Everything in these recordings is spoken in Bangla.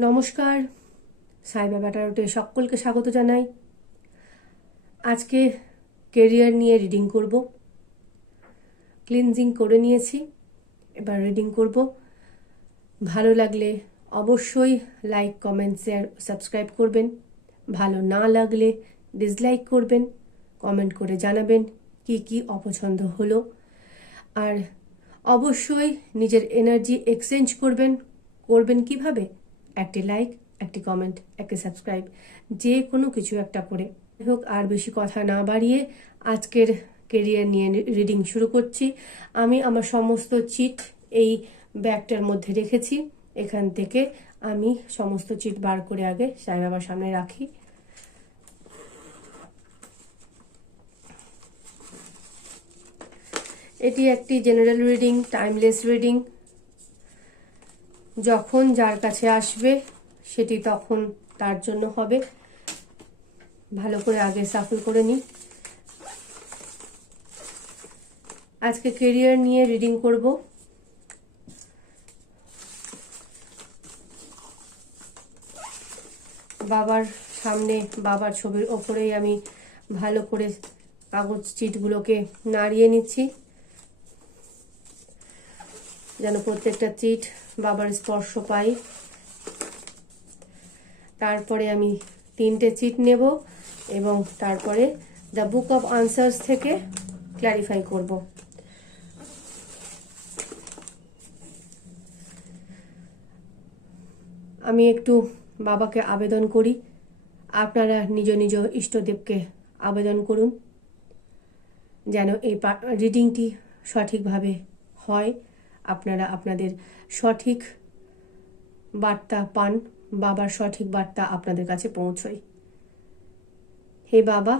নমস্কার। সাইবা ব্যাটারোটে সকলকে স্বাগত জানাই। আজকে কেরিয়ার নিয়ে রিডিং করব। ক্লিনজিং করে নিয়েছি, এবার রিডিং করব। ভালো লাগলে অবশ্যই লাইক, কমেন্ট, শেয়ার, সাবস্ক্রাইব করবেন। ভালো না লাগলে ডিসলাইক করবেন, কমেন্ট করে জানাবেন কি কি অপছন্দ হলো। আর অবশ্যই নিজের এনার্জি এক্সচেঞ্জ করবেন করবেন কীভাবে? একটি লাইক একটি কমেন্ট একটি সাবস্ক্রাইব যে কোনো কিছু একটা করে। হোক, আর বেশি কথা না বাড়িয়ে আজকের কেরিয়ার নিয়ে রিডিং শুরু করছি। আমি আমার সমস্ত চিট এই ব্যাগটার মধ্যে রেখেছি। এখান থেকে আমি সমস্ত চিট বার করে আগে সাই বাবার সামনে রাখি। এটি একটি জেনারেল রিডিং টাইমলেস রিডিং যখন যার কাছে আসবে, সেটি তখন তার জন্য হবে। ভালো করে আগে সাফল করে নিই। আজকে কেরিয়ার নিয়ে রিডিং করব। বাবার সামনে, বাবার ছবির ওপরেই আমি ভালো করে কাগজ চিটগুলোকে নাড়িয়ে নিচ্ছি। যেন প্রত্যেকটা চিট বাবার স্পর্শ পাই। তারপরে আমি তিনটে চিট নেব এবং তারপরে দ্য বুক অফ আনসার্স থেকে ক্ল্যারিফাই করব। আমি একটু বাবাকে আবেদন করি। আপনারা নিজ নিজ ইষ্টদেবকে আবেদন করুন। যেন এই রিডিংটি সঠিকভাবে হয়। আপনারা আপনাদের সঠিক বার্তা পান, বাবার সঠিক বার্তা আপনাদের কাছে পৌঁছয়। হে বাবা,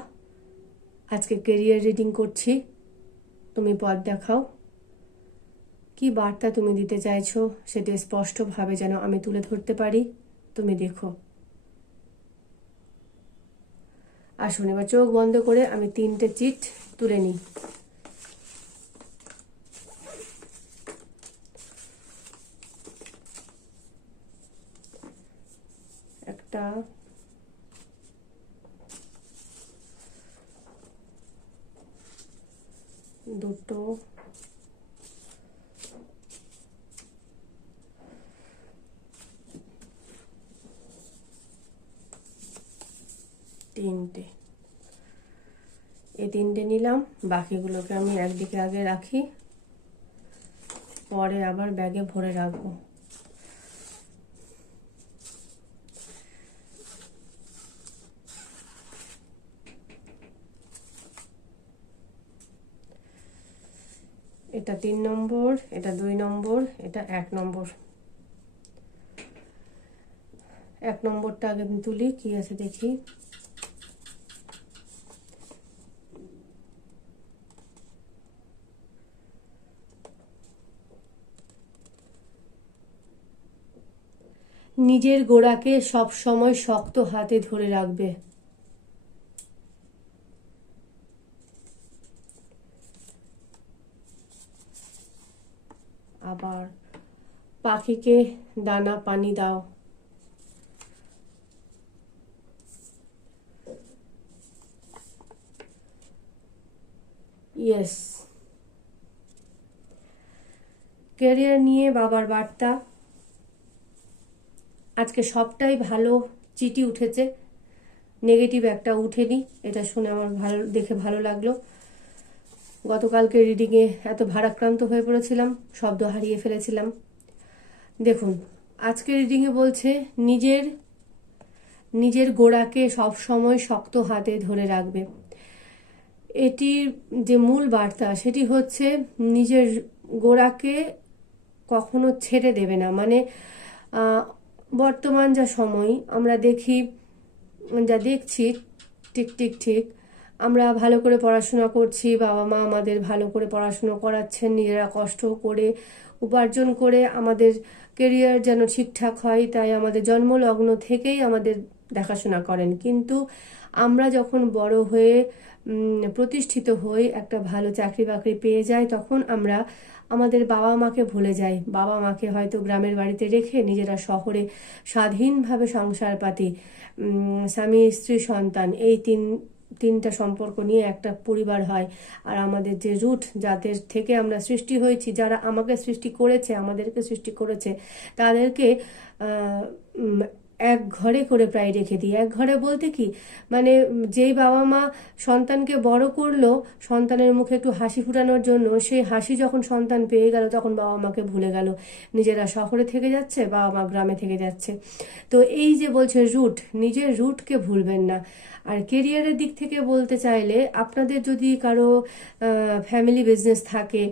আজকে কেরিয়ার রিডিং করছি। তুমি পথ দেখাও। কি বার্তা তুমি দিতে চাইছো সেটি স্পষ্টভাবে যেন আমি তুলে ধরতে পারি, তুমি দেখো। আসুন এবার চোখ বন্ধ করে আমি তিনটে চিট তুলে নিই। একটা দুটো তিনটে। এই তিনটে নিলাম, বাকিগুলোকে আমি একদিকে আগে রাখি, পরে আবার ব্যাগে ভরে রাখব। এটা তিন নম্বর, এটা দুই নম্বর, এটা এক নম্বর। এক নম্বরটা আগে আমি তুলি, কি আছে দেখি। নিজের গোড়াকে সব সময় শক্ত হাতে ধরে রাখবে। আবার পাখিকে দানা পানি দাও। ইয়েস ক্যারিয়ার নিয়ে বাবার বার্তা। আজকে সবটাই ভালো, চিঠি উঠেছে। নেগেটিভ একটা উঠেনি, এটা শুনে আমার ভালো, দেখে ভালো লাগল। গতকালকে রিডিংয়ে এত ভারাক্রান্ত হয়ে পড়েছিলাম, শব্দ হারিয়ে ফেলেছিলাম। দেখুন আজকে রিডিংয়ে বলছে নিজের নিজের গোড়াকে সব সময় শক্ত হাতে ধরে রাখবে। এটির যে মূল বার্তা, সেটি হচ্ছে নিজের গোড়াকে কখনো ছেড়ে দেবে না। মানে বর্তমান যা সময়, আমরা দেখি, যা দেখছি ঠিক ঠিক ঠিক আমরা ভালো করে পড়াশোনা করছি, বাবা মা আমাদের ভালো করে পড়াশুনো করাচ্ছেন, নিজেরা কষ্ট করে উপার্জন করে আমাদের কেরিয়ার যেন ঠিকঠাক হয়, তাই আমাদের জন্মলগ্ন থেকেই আমাদের দেখাশোনা করেন। কিন্তু আমরা যখন বড় হয়ে প্রতিষ্ঠিত হই, একটা ভালো চাকরি বাকরি পেয়ে যাই, তখন আমরা আমাদের বাবা মাকে ভুলে যাই। বাবা মাকে হয়তো গ্রামের বাড়িতে রেখে নিজেরা শহরে স্বাধীনভাবে সংসার পাতি স্বামী স্ত্রী সন্তান, এই তিন তিনটা সম্পর্ক নিয়ে একটা পরিবার হয়। আর আমাদের যে রুট যাদের থেকে আমরা সৃষ্টি হয়েছি, যারা আমাকে সৃষ্টি করেছে, আমাদেরকে সৃষ্টি করেছে, তাদেরকে এক ঘরে করে প্রায় রেখে দিই। এক ঘরে বলতে কি মানে যেই বাবা মা সন্তানকে বড় করল, সন্তানের মুখে একটু হাসি ফুটানোর জন্য সেই হাসি যখন সন্তান পেয়ে গেল, তখন বাবা মাকে ভুলে গেল। নিজেরা শহরে থেকে যাচ্ছে, বাবা মা গ্রামে থেকে যাচ্ছে। তো এই যে বলছে রুট, নিজের রুটকে ভুলবেন না। আর কেরিয়ারের দিক থেকে বলতে চাইলে আপনাদের যদি কারও ফ্যামিলি বিজনেস থাকে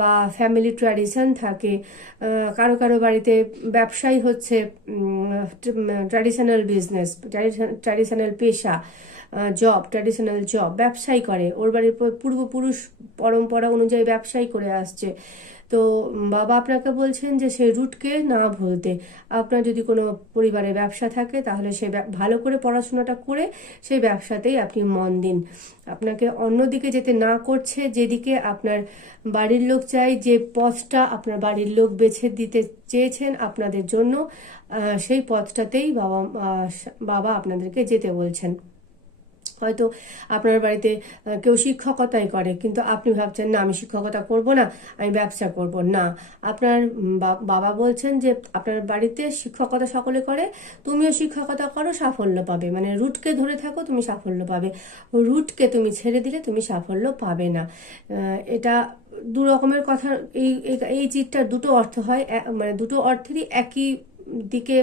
বা ফ্যামিলি ট্র্যাডিশন থাকে কারও কারও বাড়িতে ব্যবসাই হচ্ছে ট্র্যাডিশনাল বিজনেস ট্র্যাডিশনাল পেশা জব ট্র্যাডিশনাল জব ব্যবসাই করে। ওর বাড়ির পূর্বপুরুষ পরম্পরা অনুযায়ী ব্যবসাই করে আসছে। তো বাবা আপনাকে বলছেন যে সেই রুটকে না ভুলতে। আপনার যদি কোনো পরিবারে ব্যবসা থাকে, তাহলে সে ভালো করে পড়াশোনাটা করে সেই ব্যবসাতেই আপনি মন দিন। আপনাকে অন্যদিকে যেতে না করছে, যেদিকে আপনার বাড়ির লোক চাই যে পথটা আপনার বাড়ির লোক বেছে দিতে চেয়েছেন আপনাদের জন্য সেই পথটাতেই বাবা বাবা আপনাদেরকে যেতে বলছেন। হয়তো আপনার বাড়িতে কেউ শিক্ষকতাই করে, কিন্তু আপনি ভাবছেন, না, আমি শিক্ষকতা করব না, আমি ব্যবসা করব। না, আপনার বাবা বলছেন যে, আপনার বাড়িতে শিক্ষকতা সকলে করে, তুমিও শিক্ষকতা করো, সাফল্য পাবে। মানে রুটকে ধরে থাকো, তুমি সাফল্য পাবে। রুটকে তুমি ছেড়ে দিলে, তুমি সাফল্য পাবে না। এটা দু রকমের কথা, এই, এই- চিটটার দুটো অর্থ হয় মানে দুটো অর্থেরই একই দিকে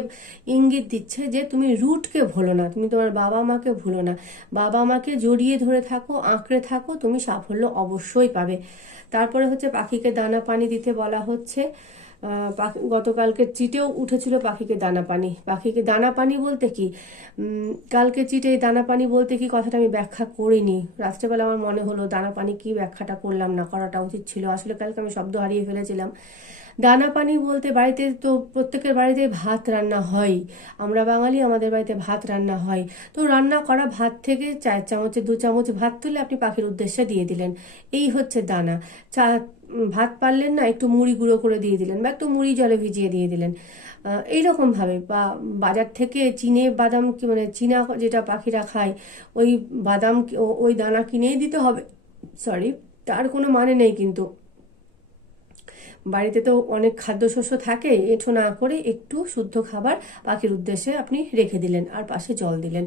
ইঙ্গিত দিচ্ছে যে তুমি রুটকে ভুলো না, তুমি তোমার বাবা মাকে ভুলো না। বাবা মাকে জড়িয়ে ধরে থাকো, আঁকড়ে থাকো, তুমি সাফল্য অবশ্যই পাবে। তারপরে হচ্ছে পাখিকে দানা পানি দিতে বলা হচ্ছে। গতকালকে চিটেও উঠেছিল পাখিকে দানা পানি। পাখিকে দানা পানি বলতে কি? কালকে চিটে দানা পানি বলতে কি কথাটা আমি ব্যাখ্যা করিনি। রাত্রেবেলা আমার মনে হলো, দানা পানি কি ব্যাখ্যাটা করলাম না, করাটা উচিত ছিল। আসলে কালকে আমি শব্দ হারিয়ে ফেলেছিলাম। দানা পানি বলতে বাড়িতে তো প্রত্যেকের বাড়িতে ভাত রান্না হয়। আমরা বাঙালি, আমাদের বাড়িতে ভাত রান্না হয়। তো রান্না করা ভাত থেকে চার চামচে, দু চামচ ভাত তুলে আপনি পাখির উদ্দেশ্যে দিয়ে দিলেন। এই হচ্ছে দানা। চা ভাত পারলেন না, একটু মুড়ি গুঁড়ো করে দিয়ে দিলেন বা একটু মুড়ি জলে ভিজিয়ে দিয়ে দিলেন। এইরকমভাবে এইরকম ভাবে বা বাজার থেকে চিনে বাদাম কি মানে চিনা যেটা পাখিরা খায়, ওই বাদাম ওই দানা কিনেই দিতে হবে? সরি তার কোনো মানে নেই কিন্তু। বাড়িতে তো অনেক খাদ্যশস্য থাকে এঠো না করে একটু শুদ্ধ খাবার পাখির উদ্দেশ্যে আপনি রেখে দিলেন আর পাশে জল দিলেন।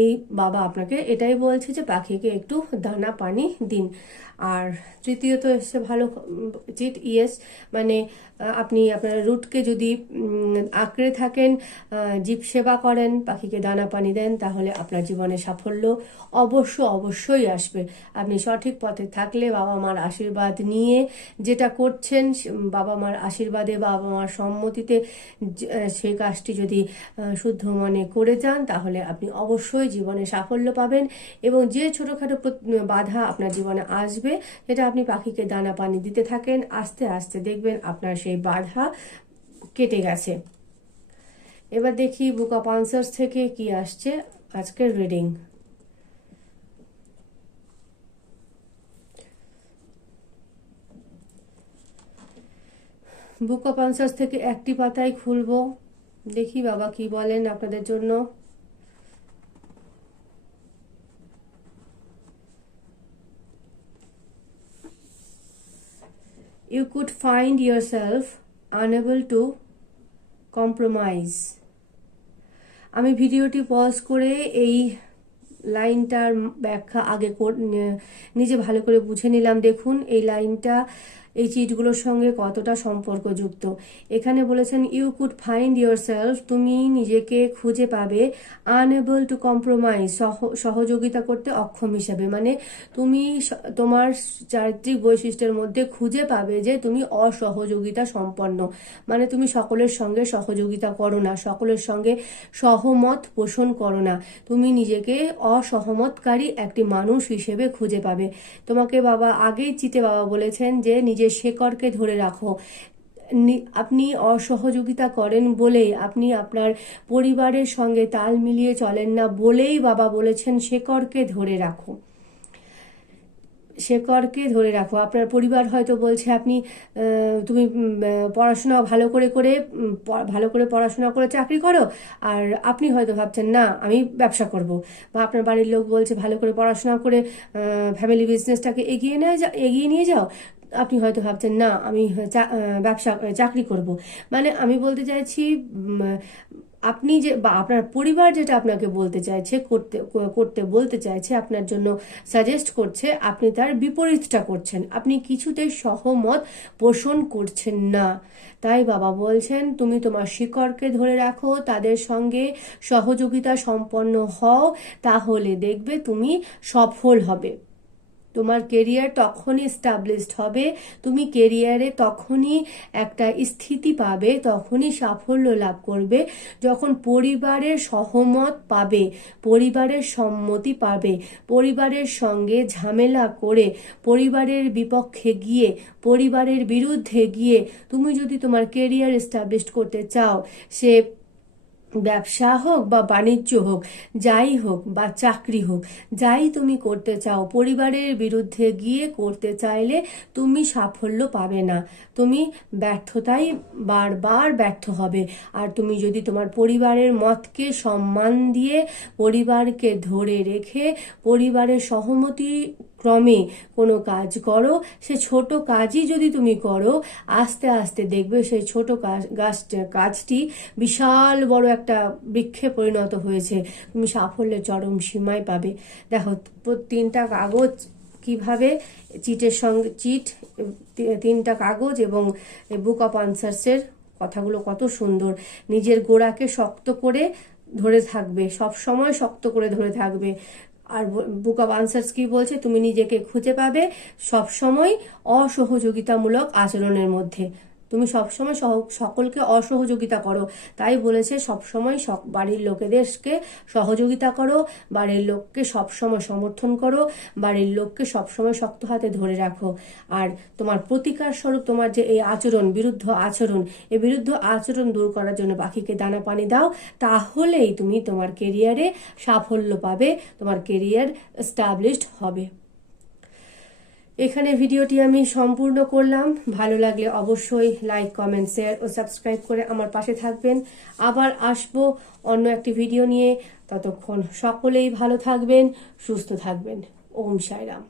এই বাবা আপনাকে এটাই বলছে যে পাখিকে একটু দানা পানি দিন। আর তৃতীয়ত এসছে ভালো চিট, ইয়েস মানে আপনি আপনার রুটকে যদি আঁকড়ে থাকেন জীব সেবা করেন, পাখিকে দানা পানি দেন, তাহলে আপনার জীবনে সাফল্য অবশ্য অবশ্যই আসবে। আপনি সঠিক পথে থাকলে বাবা মার আশীর্বাদ নিয়ে যেটা করছেন বাবা মার আশীর্বাদে বাবা মার সম্মতিতে সেই কাজটি যদি শুদ্ধ মনে করে যান, তাহলে আপনি অবশ্যই জীবনে সাফল্য পাবেন এবং যে ছোটোখাটো বাধা আপনার জীবনে আসবে, সেটা আপনি পাখিকে দানা পানি দিতে থাকেন, আস্তে আস্তে দেখবেন আপনার সেই বাধা কেটে গেছে। এবার দেখি বুক অফ আনসার্স থেকে কি আসছে আজকের রিডিং বুক অফ আনসার্স থেকে একটি পাতায় খুলব। দেখি বাবা কি বলেন আপনাদের জন্য। You could find yourself unable to compromise আমি ভিডিওটি পজ করে এই লাইনটার ব্যাখ্যা আগে নিজে ভালো করে বুঝে নিলাম। দেখুন, এই লাইনটা এই চিটগুলোর সঙ্গে কতটা সম্পর্কযুক্ত? এখানে বলেছেন you could find yourself তুমি নিজেকে খুঁজে পাবে আনএবল টু কম্প্রোমাইজ সহযোগিতা করতে অক্ষম হিসাবে। মানে তুমি তোমার চারিত্রিক বৈশিষ্ট্যের মধ্যে খুঁজে পাবে যে তুমি অসহযোগিতা সম্পন্ন। মানে তুমি সকলের সঙ্গে সহযোগিতা করো না, সকলের সঙ্গে সহমত পোষণ করো না। তুমি নিজেকে অসহমতকারী একটি মানুষ হিসেবে খুঁজে পাবে। তোমাকে বাবা আগেই চিতে বাবা বলেছেন যে নিজের শেকড়কে ধরে রাখো। আপনি অসহযোগিতা করেন বলেই আপনি আপনার পরিবারের সঙ্গে তাল মিলিয়ে চলেন না বলেই বাবা বলেছেন শেকড়কে ধরে রাখো। শেকড়কে ধরে রাখো। আপনার পরিবার হয়তো বলছে, আপনি তুমি পড়াশোনা ভালো করে করে ভালো করে পড়াশোনা করে চাকরি করো। আর আপনি হয়তো ভাবছেন, না, আমি ব্যবসা করব। বা আপনার বাড়ির লোক বলছে, ভালো করে পড়াশোনা করে ফ্যামিলি বিজনেসটাকে এগিয়ে নিয়ে এগিয়ে নিয়ে যাও। আপনি হয়তো ভাবছেন, না, আমি ব্যবসা চাকরি করব। মানে আমি বলতে চাইছি আপনি যে, বা আপনার পরিবার যেটা আপনাকে বলতে চাইছে, করতে করতে বলতে চাইছে, আপনার জন্য সাজেস্ট করছে, আপনি তার বিপরীতটা করছেন। আপনি কিছুতেই সহমত পোষণ করছেন না। তাই বাবা বলছেন, তুমি তোমার শিকড়কে ধরে রাখো, তাদের সঙ্গে সহযোগিতা সম্পন্ন হও, তাহলে দেখবে তুমি সফল হবে। তোমার কেরিয়ার তখনই স্টাবলিশড হবে, তুমি কেরিয়ারে তখনই একটা স্থিতি পাবে, তখনই সাফল্য লাভ করবে। যখন পরিবারের সহমত পাবে, পরিবারের সম্মতি পাবে, পরিবারের সঙ্গে ঝামেলা করে, পরিবারের বিপক্ষে গিয়ে, পরিবারের বিরুদ্ধে গিয়ে, তুমি যদি তোমার কেরিয়ার এস্টাবলিশড করতে চাও, সে ব্যবসা হোক বা বাণিজ্য হোক, যাই হোক বা চাকরি হোক, যাই তুমি করতে চাও, পরিবারের বিরুদ্ধে গিয়ে করতে চাইলে তুমি সাফল্য পাবে না। তুমি ব্যর্থতাই বারবার ব্যর্থ হবে। আর তুমি যদি তোমার পরিবারের মতকে সম্মান দিয়ে পরিবারকে ধরে রেখে পরিবারের সহমতি ক্রমে কোনো কাজ করো, সে ছোট কাজই যদি তুমি করো, আস্তে আস্তে দেখবে সেই ছোট কাজ কাজটি বিশাল বড় একটা বৃক্ষে পরিণত হয়েছে। তুমি সাফল্যের চরম সীমায় পাবে। দেখো তিনটা কাগজ কীভাবে? চিটের সঙ্গে, চিট তিনটা কাগজ এবং বুক অফ আনসার্সের কথাগুলো কত সুন্দর। নিজের গোড়াকে শক্ত করে ধরে থাকবে সব সময় শক্ত করে ধরে থাকবে। আর বুক অব আনসার্স কি বলছে? তুমি নিজেকে খুঁজে পাবে সবসময় অসহযোগিতামূলক আচরণের মধ্যে। তুমি সবসময় সহ- সকলকে অসহযোগিতা করো। তাই বলেছে, সবসময় সব বাড়ির লোকেদেরকে সহযোগিতা করো, বাড়ির লোককে সবসময় সমর্থন করো, বাড়ির লোককে সবসময় শক্ত হাতে ধরে রাখো। আর তোমার প্রতিকার স্বরূপ তোমার যে এই আচরণ, বিরুদ্ধ আচরণ এই বিরুদ্ধ আচরণ দূর করার জন্য পাখিকে দানা পানি দাও, তাহলেই তুমি তোমার কেরিয়ারে সাফল্য পাবে, তোমার কেরিয়ার এস্টাবলিশড হবে। এখানে ভিডিওটি আমি সম্পূর্ণ করলাম। ভালো লাগলে অবশ্যই লাইক কমেন্ট শেয়ার ও সাবস্ক্রাইব করে আমার পাশে থাকবেন। আবার আসব অন্য একটি ভিডিও নিয়ে। ততক্ষণ সকলেই ভালো থাকবেন, সুস্থ থাকবেন। ওম সাইরাম।